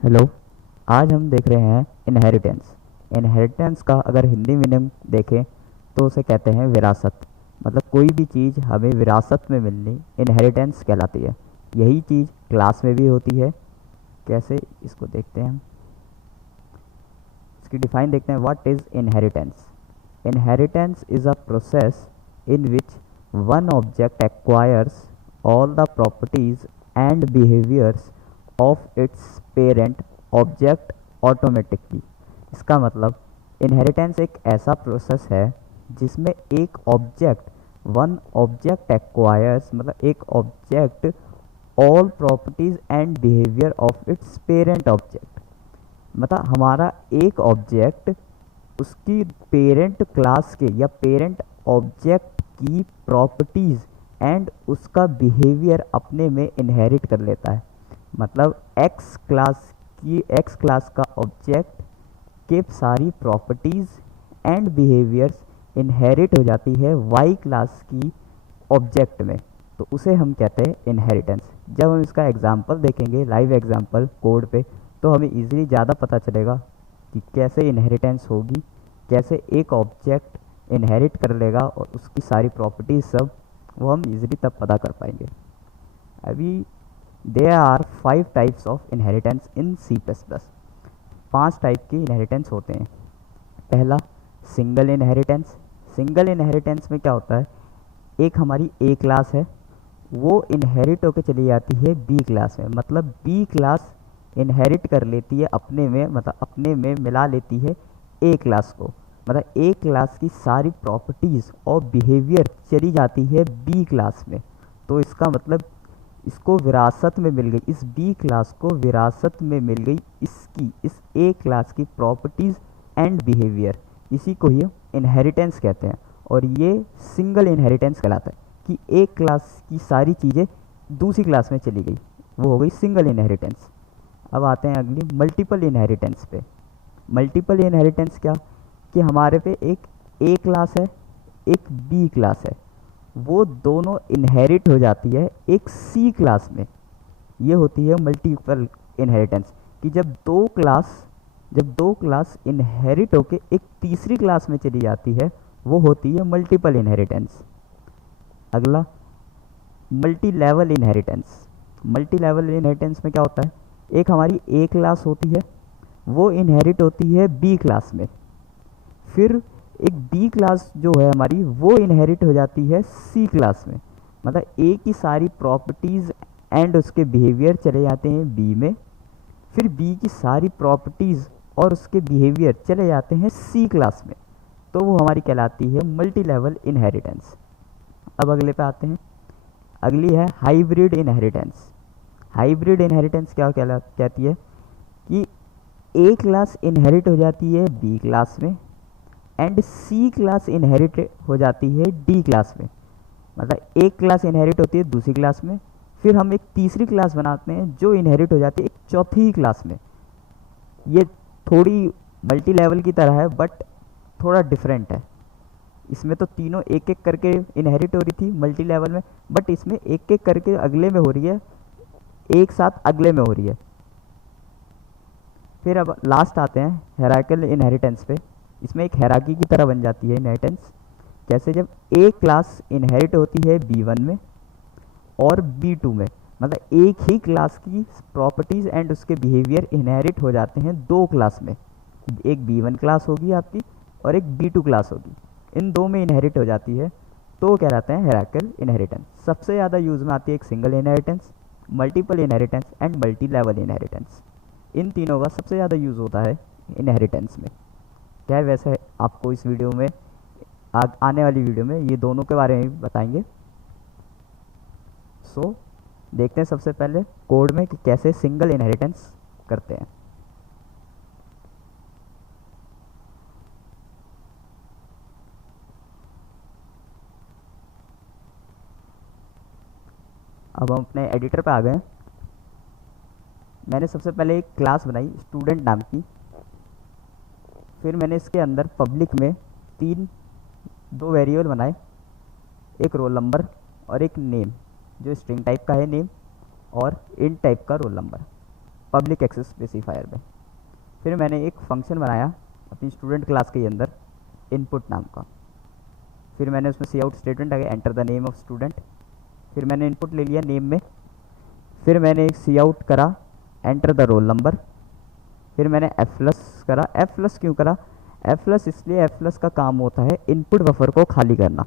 Hello. आज हम देख रहे हैं इनहेरिटेंस। इनहेरिटेंस का अगर हिंदी मीनिंग देखें तो उसे कहते हैं विरासत। मतलब कोई भी चीज़ हमें विरासत में मिलनी इनहेरिटेंस कहलाती है। यही चीज़ क्लास में भी होती है। कैसे, इसको देखते हैं हम। इसकी डिफाइन देखते हैं। What is inheritance? Inheritance is a process in which one object acquires all the properties and behaviors of its parent object automatically। इसका मतलब इनहेरिटेंस एक ऐसा प्रोसेस है जिसमें एक ऑब्जेक्ट वन ऑब्जेक्ट एक्वायर्स, मतलब एक object all properties and behaviour of its parent object. मतलब हमारा एक ऑब्जेक्ट उसकी पेरेंट क्लास के या पेरेंट ऑब्जेक्ट की प्रॉपर्टीज़ एंड उसका बिहेवियर अपने में इनहेरिट कर लेता है। मतलब एक्स क्लास का ऑब्जेक्ट के सारी प्रॉपर्टीज़ एंड बिहेवियर्स इनहेरिट हो जाती है वाई क्लास की ऑब्जेक्ट में। तो उसे हम कहते हैं इनहेरिटेंस। जब हम इसका एग्जांपल देखेंगे, लाइव एग्जांपल कोड पे, तो हमें इजीली ज़्यादा पता चलेगा कि कैसे इनहेरिटेंस होगी, कैसे एक ऑब्जेक्ट इनहेरिट कर लेगा और उसकी सारी प्रॉपर्टीज सब, वो हम इजीली तब पता कर पाएंगे। अभी there are 5 types of inheritance in C++। 5 type के इनहेरिटेंस होते हैं। पहला, सिंगल इनहेरिटेंस। सिंगल इनहेरिटेंस में क्या होता है, एक हमारी ए क्लास है, वो इनहेरिट होकर चली जाती है बी क्लास में। मतलब बी क्लास इनहेरिट कर लेती है अपने में, मतलब अपने में मिला लेती है ए क्लास को। मतलब ए क्लास की सारी प्रॉपर्टीज़ और बिहेवियर चली जाती है बी क्लास में। तो इसका मतलब इसको विरासत में मिल गई, इस बी क्लास को विरासत में मिल गई इसकी इस ए क्लास की प्रॉपर्टीज़ एंड बिहेवियर। इसी को ही इनहेरिटेंस कहते हैं। और ये सिंगल इनहेरिटेंस कहलाता है कि एक क्लास की सारी चीज़ें दूसरी क्लास में चली गई, वो हो गई सिंगल इनहेरिटेंस। अब आते हैं अगली मल्टीपल इनहेरिटेंस पे। मल्टीपल इनहेरिटेंस क्या, कि हमारे पे एक ए क्लास है, एक बी क्लास है, वो दोनों इनहेरिट हो जाती है एक सी क्लास में। ये होती है मल्टीपल इनहेरिटेंस, कि जब दो क्लास इनहेरिट होके एक तीसरी क्लास में चली जाती है, वो होती है मल्टीपल इनहेरिटेंस। अगला, multi level inheritance. Multi level inheritance में क्या होता है, एक हमारी ए क्लास होती है, वो इनहेरिट होती है बी क्लास में। फिर एक बी क्लास जो है हमारी, वो इनहेरिट हो जाती है सी क्लास में। मतलब ए की सारी प्रॉपर्टीज़ एंड उसके बिहेवियर चले जाते हैं बी में। फिर बी की सारी प्रॉपर्टीज़ और उसके बिहेवियर चले जाते हैं सी क्लास में। तो वो हमारी कहलाती है मल्टी लेवल इनहेरिटेंस। अब अगले पे आते हैं। अगली है हाइब्रिड इनहेरिटेंस। हाइब्रिड इनहेरिटेंस क्या कहती है, कि ए क्लास इनहेरिट हो जाती है बी क्लास में एंड सी क्लास इनहेरिट हो जाती है डी क्लास में। मतलब एक क्लास इनहेरिट होती है दूसरी क्लास में, फिर हम एक तीसरी क्लास बनाते हैं जो इनहेरिट हो जाती है एक चौथी क्लास में। ये थोड़ी मल्टी लेवल की तरह है बट थोड़ा डिफरेंट है। इसमें तो तीनों एक एक करके इनहेरिट हो रही थी मल्टी लेवल में, बट इसमें एक एक करके अगले में हो रही है, एक साथ अगले में हो रही है। फिर अब लास्ट आते हैं हेरार्किकल इनहेरिटेंस पे। इसमें एक हेरार्की की तरह बन जाती है इनहेरिटेंस। जैसे जब ए क्लास इनहेरिट होती है B1 में और B2 में, मतलब एक ही क्लास की प्रॉपर्टीज़ एंड उसके बिहेवियर इनहेरिट हो जाते हैं दो क्लास में। एक B1 क्लास होगी आपकी और एक B2 क्लास होगी, इन दो में इनहेरिट हो जाती है, तो क्या कहते हैं हेरार्किकल इनहेरिटेंस। सबसे ज़्यादा यूज़ में आती है एक single inheritance, multiple inheritance and multi level inheritance. इन तीनों का सबसे ज़्यादा यूज़ होता है इनहेरिटेंस में। क्या है, वैसे आपको इस वीडियो में आने वाली वीडियो में ये दोनों के बारे में बताएंगे। सो देखते हैं सबसे पहले कोड में कि कैसे सिंगल इनहेरिटेंस करते हैं। अब हम अपने एडिटर पे आ गए। मैंने सबसे पहले एक क्लास बनाई स्टूडेंट नाम की। फिर मैंने इसके अंदर पब्लिक में दो वेरिएबल बनाए, एक रोल नंबर और एक नेम, जो स्ट्रिंग टाइप का है नेम, और इंट टाइप का roll number. Public access specifier में। फिर मैंने एक फंक्शन बनाया अपनी स्टूडेंट क्लास के अंदर इनपुट नाम का। फिर मैंने उसमें सी आउट स्टेटमेंट आ गया, enter the name of student. फिर मैंने इनपुट ले लिया नेम में। फिर मैंने एक सी आउट करा, एंटर द रोल नंबर। फिर मैंने एफ प्लस करा। एफ प्लस क्यों करा? एफ प्लस इसलिए, एफ प्लस का काम होता है इनपुट बफर को खाली करना।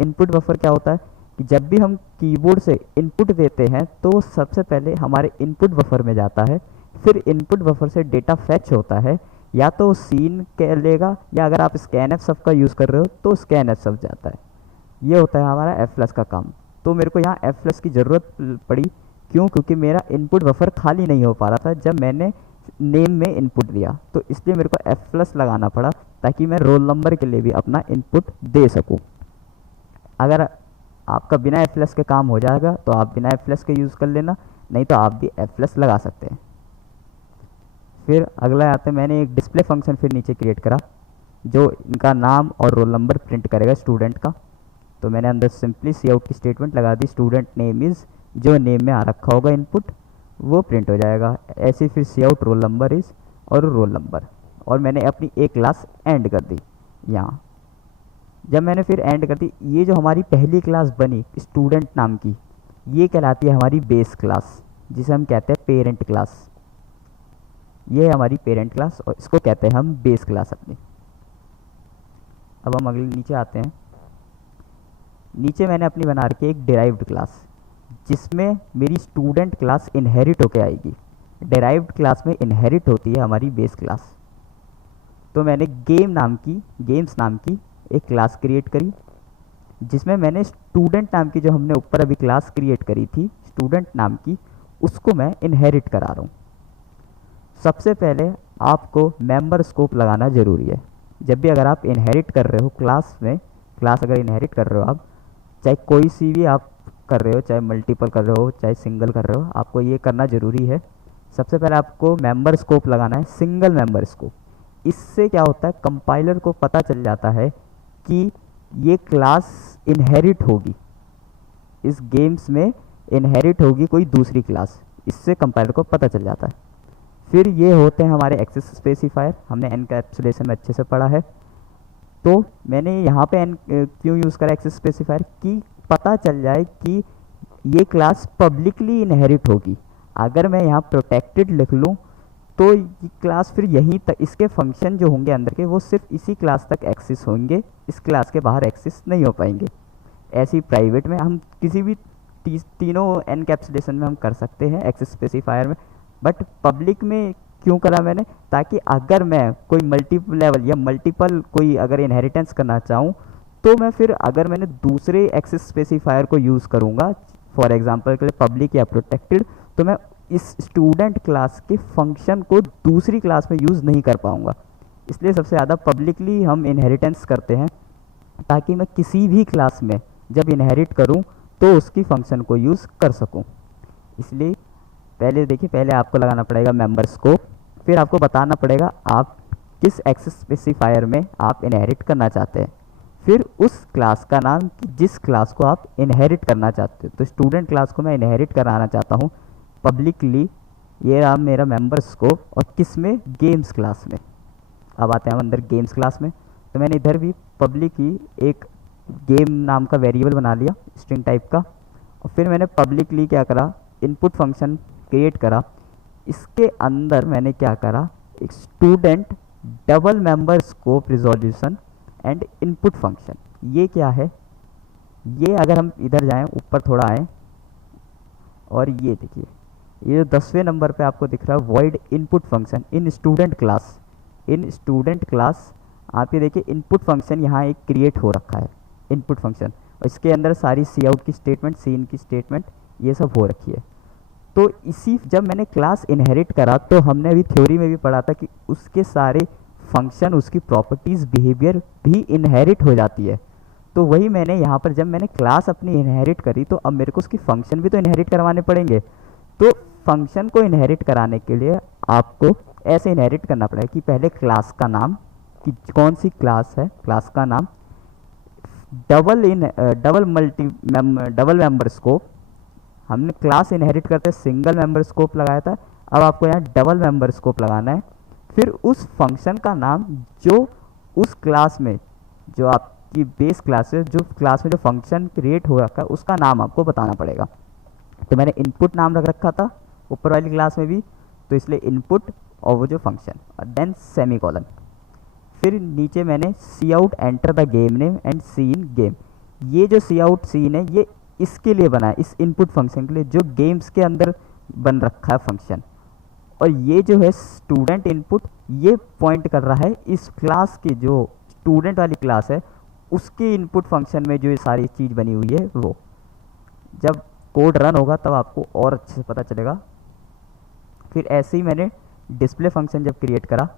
इनपुट बफर क्या होता है कि जब भी हम कीबोर्ड से इनपुट देते हैं तो सबसे पहले हमारे इनपुट बफर में जाता है, फिर इनपुट बफर से डेटा फैच होता है, या तो सीन के लेगा, या अगर आप स्कैन एफ सब का यूज़ कर रहे हो तो स्कैन एफ सब जाता है। ये होता है हमारा एफ प्लस का काम। तो मेरे को यहाँ एफ प्लस की ज़रूरत पड़ी, क्यों? क्योंकि मेरा इनपुट बफर खाली नहीं हो पा रहा था जब मैंने नेम में इनपुट दिया, तो इसलिए मेरे को एफ प्लस लगाना पड़ा ताकि मैं रोल नंबर के लिए भी अपना इनपुट दे सकूँ। अगर आपका बिना एफ प्लस के काम हो जाएगा तो आप बिना एफ प्लस के यूज़ कर लेना, नहीं तो आप भी एफ प्लस लगा सकते हैं। फिर अगला आते हैं, मैंने एक डिस्प्ले फंक्शन फिर नीचे क्रिएट करा जो इनका नाम और रोल नंबर प्रिंट करेगा स्टूडेंट का। तो मैंने अंदर सिंपली सी आउट की स्टेटमेंट लगा दी, स्टूडेंट नेम इज़, जो नेम में आ रखा होगा इनपुट वो प्रिंट हो जाएगा। ऐसे फिर सी आउट रोल नंबर इज़ और रोल नंबर, और मैंने अपनी एक क्लास एंड कर दी यहाँ। जब मैंने फिर एंड कर दी, ये जो हमारी पहली क्लास बनी स्टूडेंट नाम की, ये कहलाती है हमारी बेस क्लास, जिसे हम कहते हैं पेरेंट क्लास। ये है हमारी पेरेंट क्लास और इसको कहते हैं हम बेस क्लास अपनी। अब हम अगले नीचे आते हैं। नीचे मैंने अपनी बना रखी है एक डिराइव्ड क्लास, जिसमें मेरी स्टूडेंट क्लास इनहेरिट होके आएगी। डिराइव्ड क्लास में इनहेरिट होती है हमारी बेस क्लास। तो मैंने गेम्स नाम की एक क्लास क्रिएट करी, जिसमें मैंने स्टूडेंट नाम की, जो हमने ऊपर अभी क्लास क्रिएट करी थी स्टूडेंट नाम की, उसको मैं इनहेरिट करा रहा हूँ। सबसे पहले आपको मेंबर स्कोप लगाना ज़रूरी है। जब भी अगर आप इनहेरिट कर रहे हो क्लास में, क्लास अगर इनहेरिट कर रहे हो आप, चाहे कोई सी भी आप कर रहे हो, चाहे मल्टीपल कर रहे हो, चाहे सिंगल कर रहे हो, आपको ये करना ज़रूरी है। सबसे पहले आपको मेंबर स्कोप लगाना है, सिंगल मेंबर स्कोप। इससे क्या होता है, कंपाइलर को पता चल जाता है कि ये क्लास इनहेरिट होगी, इस गेम्स में इनहेरिट होगी कोई दूसरी क्लास। इससे कंपाइलर को पता चल जाता है। फिर ये होते हैं हमारे एक्सेस स्पेसिफायर, हमने एनकैप्सुलेशन में अच्छे से पढ़ा है। तो मैंने यहाँ पे क्यों यूज़ करा एक्सेस स्पेसिफायर, कि पता चल जाए कि ये क्लास पब्लिकली इनहेरिट होगी। अगर मैं यहाँ प्रोटेक्टेड लिख लूँ तो ये क्लास फिर यहीं तक, इसके फंक्शन जो होंगे अंदर के वो सिर्फ इसी क्लास तक एक्सेस होंगे, इस क्लास के बाहर एक्सेस नहीं हो पाएंगे। ऐसी प्राइवेट में हम किसी भी तीनों एनकैप्सुलेशन में हम कर सकते हैं एक्सेस स्पेसिफायर में, बट पब्लिक में क्यों करा मैंने, ताकि अगर मैं कोई मल्टीपल लेवल या मल्टीपल कोई अगर इनहेरिटेंस करना चाहूँ तो मैं फिर अगर मैंने दूसरे एक्सेस स्पेसिफायर को यूज़ करूँगा, फॉर एग्जांपल के लिए पब्लिक या प्रोटेक्टेड, तो मैं इस स्टूडेंट क्लास के फंक्शन को दूसरी क्लास में यूज़ नहीं कर पाऊँगा। इसलिए सबसे ज़्यादा पब्लिकली हम इनहेरिटेंस करते हैं, ताकि मैं किसी भी क्लास में जब इनहेरिट करूँ तो उसकी फंक्शन को यूज़ कर सकूँ। इसलिए पहले देखिए, पहले आपको लगाना पड़ेगा मेंबर स्कोप, फिर आपको बताना पड़ेगा आप किस एक्सेस स्पेसिफायर में आप इनहेरिट करना चाहते हैं, फिर उस क्लास का नाम कि जिस क्लास को आप इनहेरिट करना चाहते हो। तो स्टूडेंट क्लास को मैं इनहेरिट कराना चाहता हूँ पब्लिकली, ये रहा मेरा मेंबर स्कोप, और किस में, गेम्स क्लास में। अब आते हैं हम अंदर गेम्स क्लास में। तो मैंने इधर भी पब्लिक ही एक गेम नाम का वेरिएबल बना लिया स्ट्रिंग टाइप का, और फिर मैंने पब्लिकली क्या करा, इनपुट फंक्शन क्रिएट करा। इसके अंदर मैंने क्या करा, एक student double member scope resolution and input function. ये क्या है, ये अगर हम इधर जाएं, ऊपर थोड़ा आएँ, और ये देखिए, ये जो 10वें नंबर पे आपको दिख रहा है void input function in student class. In student class आप ये देखिए इनपुट फंक्शन यहाँ एक क्रिएट हो रखा है, इनपुट फंक्शन, और इसके अंदर सारी सी आउट की स्टेटमेंट, सी इन की स्टेटमेंट, ये सब हो रखी है। तो इसी, जब मैंने क्लास इनहेरिट करा तो हमने अभी थ्योरी में भी पढ़ा था कि उसके सारे फंक्शन, उसकी प्रॉपर्टीज़, बिहेवियर भी इनहेरिट हो जाती है। तो वही मैंने यहाँ पर, जब मैंने क्लास अपनी इनहेरिट करी तो अब मेरे को उसकी फंक्शन भी तो इनहेरिट करवाने पड़ेंगे। तो फंक्शन को इनहेरिट कराने के लिए आपको ऐसे इनहेरिट करना पड़ेगा कि पहले क्लास का नाम, कि कौन सी क्लास है, क्लास का नाम, डबल मेंबर स्कोप। हमने क्लास इनहेरिट करते सिंगल मेंबर स्कोप लगाया था, अब आपको यहाँ डबल मेंबर स्कोप लगाना है। फिर उस फंक्शन का नाम जो उस क्लास में, जो आपकी बेस क्लास है, जो क्लास में जो फंक्शन क्रिएट हो रखा है उसका नाम आपको बताना पड़ेगा। तो मैंने इनपुट नाम रख रखा था ऊपर वाली क्लास में भी, तो इसलिए इनपुट और वो जो फंक्शन, देन सेमी कॉलन। फिर नीचे मैंने cout enter the game name and cin game. ये जो सी आउट सीन है ये इसके लिए बना है, इस इनपुट फंक्शन के लिए जो गेम्स के अंदर बन रखा है फंक्शन। और ये जो है स्टूडेंट इनपुट, ये पॉइंट कर रहा है इस क्लास की, जो स्टूडेंट वाली क्लास है उसके इनपुट फंक्शन में जो ये सारी चीज़ बनी हुई है वो। जब कोड रन होगा तब आपको और अच्छे से पता चलेगा। फिर ऐसे ही मैंने डिस्प्ले फंक्शन जब क्रिएट करा,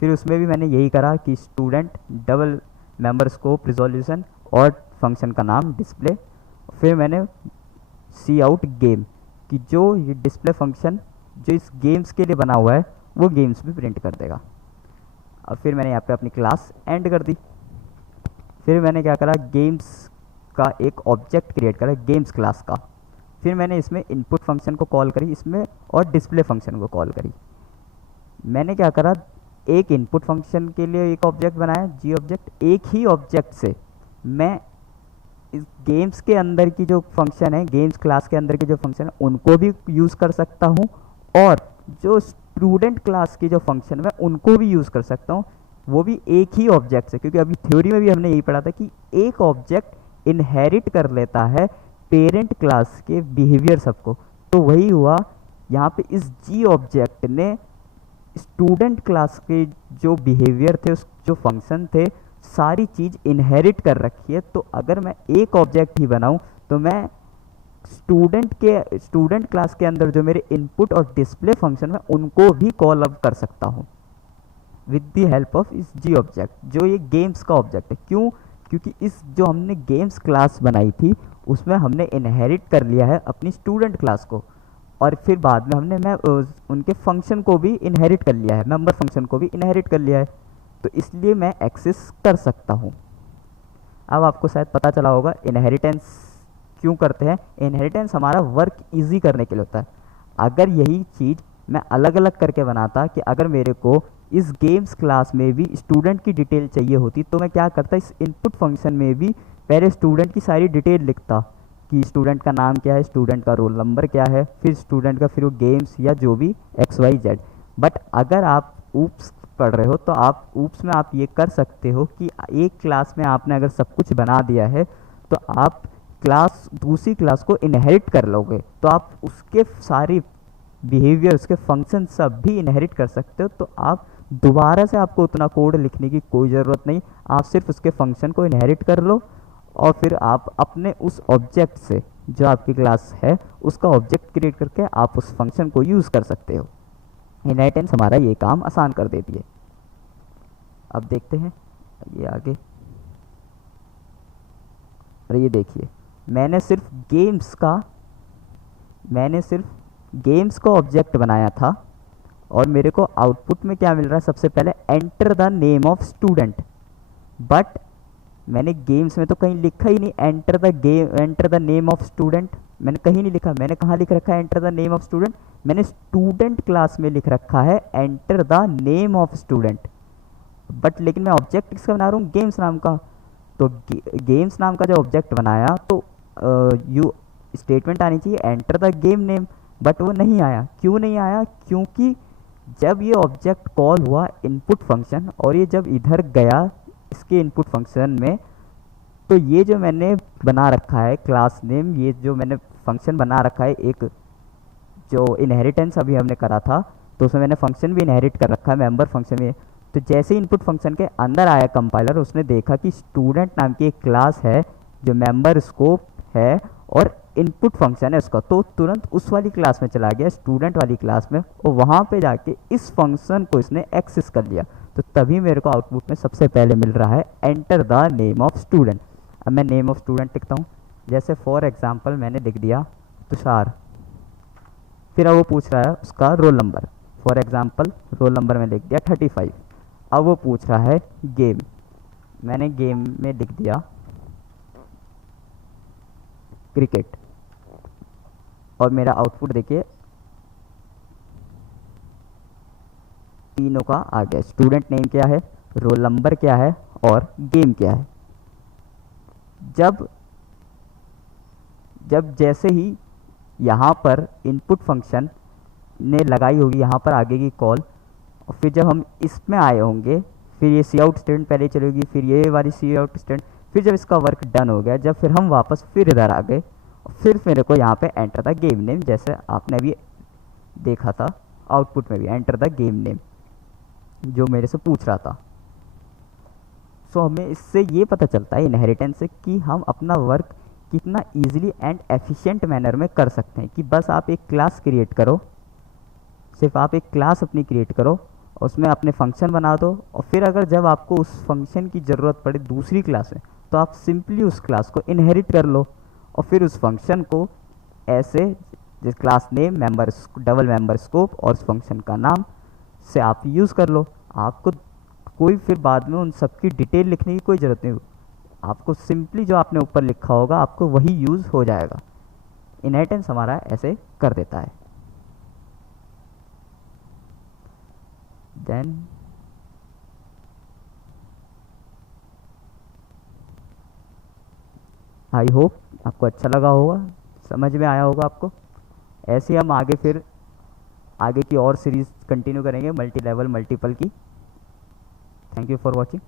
फिर उसमें भी मैंने यही करा कि student double member scope resolution और फंक्शन का नाम डिस्प्ले। फिर मैंने सी आउट गेम कि जो ये डिस्प्ले फंक्शन जो इस गेम्स के लिए बना हुआ है वो गेम्स भी प्रिंट कर देगा। अब फिर मैंने यहाँ पे अपनी क्लास एंड कर दी। फिर मैंने क्या करा, गेम्स का एक ऑब्जेक्ट क्रिएट करा, गेम्स क्लास का। फिर मैंने इसमें इनपुट फंक्शन को कॉल करी इसमें, और डिस्प्ले फंक्शन को कॉल करी। मैंने क्या करा, एक इनपुट फंक्शन के लिए एक ऑब्जेक्ट बनाया, जी ऑब्जेक्ट। एक ही ऑब्जेक्ट से मैं इस गेम्स के अंदर की जो फंक्शन है, गेम्स क्लास के अंदर के जो फंक्शन है उनको भी यूज़ कर सकता हूँ, और जो स्टूडेंट क्लास की जो फंक्शन है उनको भी यूज़ कर सकता हूँ, वो भी एक ही ऑब्जेक्ट से। क्योंकि अभी थ्योरी में भी हमने यही पढ़ा था कि एक ऑब्जेक्ट इनहेरिट कर लेता है पेरेंट क्लास के बिहेवियर सबको। तो वही हुआ यहाँ पे, इस जी ऑब्जेक्ट ने स्टूडेंट क्लास के जो बिहेवियर थे, उस जो फंक्शन थे, सारी चीज़ इनहेरिट कर रखी है। तो अगर मैं एक ऑब्जेक्ट ही बनाऊं तो मैं स्टूडेंट क्लास के अंदर जो मेरे इनपुट और डिस्प्ले फंक्शन है उनको भी कॉल अप कर सकता हूं विद द हेल्प ऑफ इस जी ऑब्जेक्ट, जो ये गेम्स का ऑब्जेक्ट है। क्यों? क्योंकि इस जो हमने गेम्स क्लास बनाई थी उसमें हमने इनहेरिट कर लिया है अपनी स्टूडेंट क्लास को, और फिर बाद में हमने उनके फंक्शन को भी इनहेरिट कर लिया है, मेंबर फंक्शन को भी इनहेरिट कर लिया है। तो इसलिए मैं एक्सेस कर सकता हूँ। अब आपको शायद पता चला होगा इनहेरिटेंस क्यों करते हैं। इनहेरिटेंस हमारा वर्क इजी करने के लिए होता है। अगर यही चीज़ मैं अलग अलग करके बनाता, कि अगर मेरे को इस गेम्स क्लास में भी स्टूडेंट की डिटेल चाहिए होती, तो मैं क्या करता, इस इनपुट फंक्शन में भी पहले स्टूडेंट की सारी डिटेल लिखता कि स्टूडेंट का नाम क्या है, स्टूडेंट का रोल नंबर क्या है, फिर स्टूडेंट का फिर वो गेम्स या जो भी XYZ। बट अगर आप ऊप्स पढ़ रहे हो तो आप ऊप्स में आप ये कर सकते हो कि एक क्लास में आपने अगर सब कुछ बना दिया है तो आप दूसरी क्लास को इनहेरिट कर लोगे, तो आप उसके सारी बिहेवियर, उसके फंक्शन सब भी इनहेरिट कर सकते हो। तो आप दोबारा से आपको उतना कोड लिखने की कोई ज़रूरत नहीं, आप सिर्फ उसके फंक्शन को इनहेरिट कर लो और फिर आप अपने उस ऑब्जेक्ट से, जो आपकी क्लास है उसका ऑब्जेक्ट क्रिएट करके आप उस फंक्शन को यूज़ कर सकते हो। इनहेरिटेंस हमारा ये काम आसान कर देती है। अब देखते हैं ये आगे। अरे ये देखिए, मैंने सिर्फ गेम्स का ऑब्जेक्ट बनाया था, और मेरे को आउटपुट में क्या मिल रहा है, सबसे पहले enter the name of student. But मैंने गेम्स में तो कहीं लिखा ही नहीं enter the name of student, मैंने कहीं नहीं लिखा। मैंने कहाँ लिख रखा है enter the name of student? मैंने स्टूडेंट क्लास में लिख रखा है enter the name of student. But लेकिन मैं ऑब्जेक्ट किसका बना रहा हूँ, गेम्स नाम का। तो गेम्स नाम का जो ऑब्जेक्ट बनाया तो यू स्टेटमेंट आनी चाहिए enter the game name, but वो नहीं आया। क्यों नहीं आया? क्योंकि जब ये ऑब्जेक्ट कॉल हुआ इनपुट फंक्शन, और ये जब इधर गया इसके इनपुट फंक्शन में, तो ये जो मैंने बना रखा है क्लास नेम, ये जो मैंने फंक्शन बना रखा है, एक जो इनहेरिटेंस अभी हमने करा था, तो उसमें मैंने फंक्शन भी इनहेरिट कर रखा है मेंबर फंक्शन में। तो जैसे ही इनपुट फंक्शन के अंदर आया कंपाइलर, उसने देखा कि स्टूडेंट नाम की एक क्लास है जो मेंबर स्कोप है और इनपुट फंक्शन है उसका, तो तुरंत उस वाली क्लास में चला गया, स्टूडेंट वाली क्लास में, और वहाँ पे जाके इस फंक्शन को इसने एक्सेस कर लिया। तो तभी मेरे को आउटपुट में सबसे पहले मिल रहा है enter the name of student. अब मैं नेम ऑफ स्टूडेंट लिखता हूँ, जैसे फॉर एग्जाम्पल मैंने लिख दिया तुषार, फिर अब वो पूछ रहा है उसका roll number. For example roll number में लिख दिया 35। अब वो पूछ रहा है गेम, मैंने गेम में लिख दिया क्रिकेट, और मेरा आउटपुट देखिए तीनों का आ गया। स्टूडेंट नेम क्या है, रोल नंबर क्या है और गेम क्या है। जब जब जैसे ही यहाँ पर इनपुट फंक्शन ने लगाई होगी यहाँ पर आगे की कॉल, और फिर जब हम इसमें आए होंगे, फिर ये सी आउट स्टेटमेंट पहले चलेगी, फिर ये वाली सी आउट स्टेटमेंट, फिर जब इसका वर्क डन हो गया, जब फिर हम वापस फिर इधर आ गए, फिर मेरे को यहाँ पे एंटर द गेम नेम, जैसे आपने अभी देखा था आउटपुट में भी एंटर द गेम नेम जो मेरे से पूछ रहा था। सो हमें इससे ये पता चलता है इनहेरिटेंस से कि हम अपना वर्क कितना ईजिली एंड एफिशिएंट मैनर में कर सकते हैं। कि बस आप एक क्लास क्रिएट करो, सिर्फ आप एक क्लास अपनी क्रिएट करो, उसमें अपने फंक्शन बना दो, और फिर अगर जब आपको उस फंक्शन की ज़रूरत पड़े दूसरी क्लास में, तो आप सिंपली उस क्लास को इनहेरिट कर लो, और फिर उस फंक्शन को ऐसे जिस class name member double member scope और उस फंक्शन का नाम से आप यूज़ कर लो। आपको कोई फिर बाद में उन सब की डिटेल लिखने की कोई ज़रूरत नहीं, आपको सिंपली जो आपने ऊपर लिखा होगा आपको वही यूज़ हो जाएगा। इनहेरिटेंस हमारा ऐसे कर देता है। देन आई होप आपको अच्छा लगा होगा, समझ में आया होगा आपको। ऐसे हम आगे फिर आगे की और सीरीज़ कंटिन्यू करेंगे मल्टी लेवल मल्टीपल की। Thank you for watching.